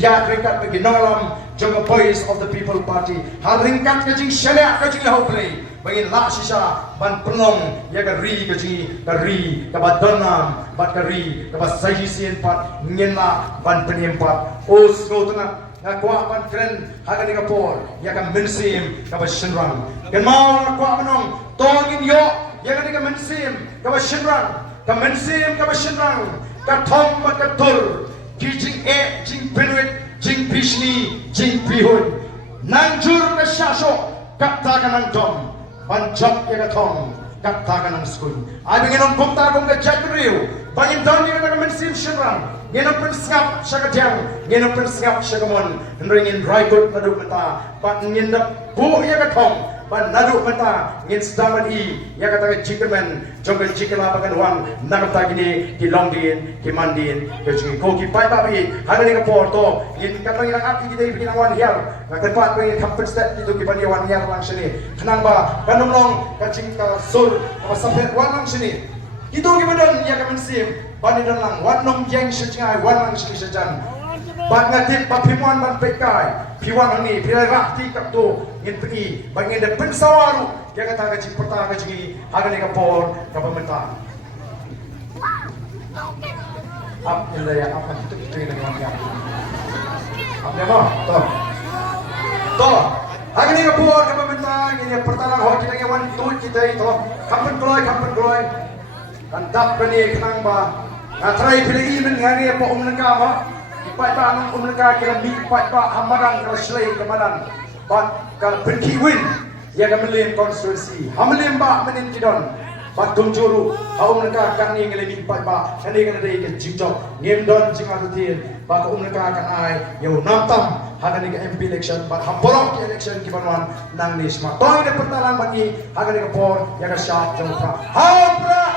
India Krikat bagi Nolam Jangka Boys of the People Party hal ringkat kajing syariat kajing hopefully bagi la sisa ban penong ya kari kajing kari kabat donam bat kari kabat sajisian pat ngena ban penyempat os go tengah ngakwa ban friend hagan ni kapor ya kan mensim kabat shenrang kan mau ngakwa menong tongin yo ya kan ni mensim kabat shenrang ka mensim kabat shenrang ka thom bat ka tur Jing jing penuit, jing pisni, jing pihun. Nanjur ke syasok, katakan nang dom. Pancok ya katong, katakan nang skun. Ay bingin ang kumta kong kajat riu. Bangin doon yung nang mensim syarang. Nginong pensngap siya kadyang, nginong pensngap siya kamon. Nringin raikot na mata. Pat ngindap buo ya katong. Ban nadu mata ngin sedaman I ya kata jikaman jongga jikala bagan wang nakata gini ki longdin ki mandin ke jingi ko ki pai babi hagani ka porto ngin kata ngi api kita bikin wan hiar ngakat ko ngin kampen stat itu ki bani wan hiar lang sini kenang ba kanumlong ka jingka sur ka sampai wan lang sini itu ki badan ya ka mensim bani dan lang wan nong jeng sejai wan lang sini sejan bat ngatit papimuan ban pekai piwan ni pilai rakti kap tu ngin pergi bangin de pensawaru dia kata gaji pertama gaji hagan ni kapor ka pemerintah ap inda ya apa itu yang dengan dia ap ya mah to hagan ni kapor ka pemerintah ngin pertama ho kita ngewan tu kita itu kampen kloy andap ni kenang ba atrai pilih men ngani apa umnaka ma Ipai ba ang umlaka kira mi ipai ba hamaran kala slay kamaran bat kal penkiwin ya gamelin konstitusi hamelin ba menin tidon bat tumjuru ha umlaka kan ni ngele mi ipai ba kani kana dei ke jingtok ngem don jinga tutin ba ka umlaka kan ai yo namtam hagan ni MP election bat hamporok ki election ki banwan nang nisma toy de pertalan bagi hagan ni kapor ya ka syap jampa hapra